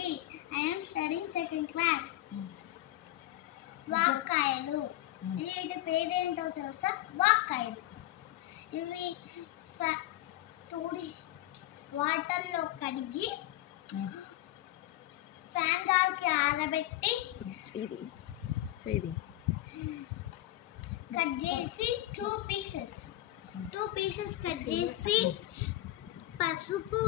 Anvi. I am studying second class. వాక్కాయలు వీటి పేరేంటో తెలుసా? వాక్కాయలు. ఇవి వాటర్లో కడిగి ఫ్యాన్ గాలికి ఆరబెట్టి కట్ చేసి టూ పీసెస్ కట్ చేసి పసుపు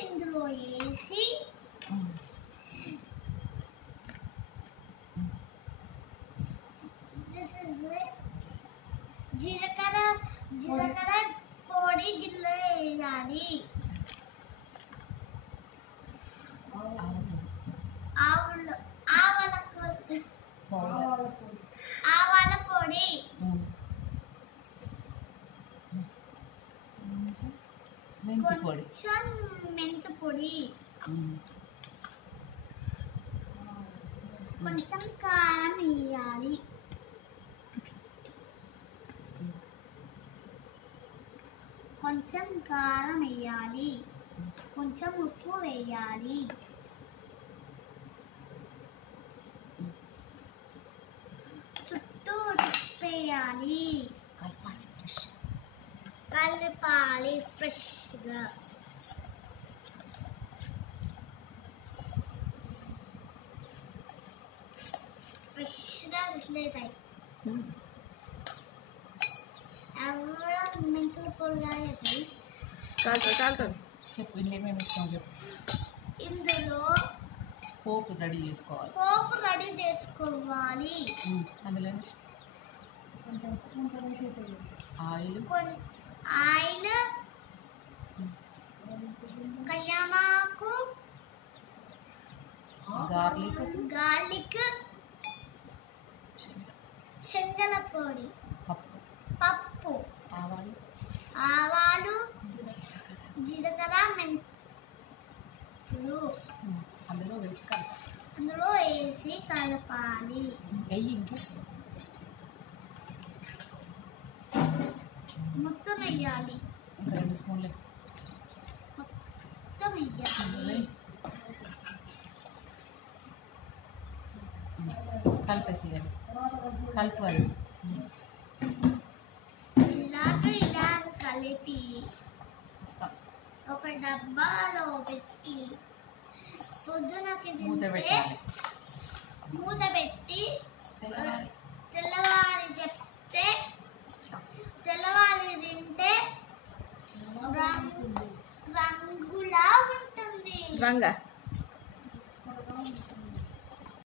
ఇందులో వేసి జీలకర్ర పొడి గిన్నెలో వేయాలి. ఆవాల పొడి, కొంచెం మెంతి పొడి, కొంచెం కారం వేయాలి. కొంచెం ఉప్పు వేయాలి. చుట్టూ తిప్పేయాలి. కలపాలి ఫ్రెష్గా. అవుతాయి. మెంతుల పొడిగా అవుతాయి. చెప్పు ఇంకేమేమి ఇష్టం చెప్పు. ఇందులో పోపు రెడీ చేసుకోవాలి. అందులో ఆయిల్, కళ్యామాకు, గార్లిక్, శనగల పొడి, పప్పు, ఆవాలు, జీలకర్ర, మెంతులు అందులో వేసి కలపాలి. మొత్తం వేయాలి. 2 స్పూన్లు మొత్తం వేయాలి. కలిపేసేయాలి. కలుపువాలి. ఇలా కలిపి ఒక డబ్బాలో పెట్టి పొద్దునకి మూత పెట్టి తెల్లవారి తింటే రంగులా ఉంటుంది.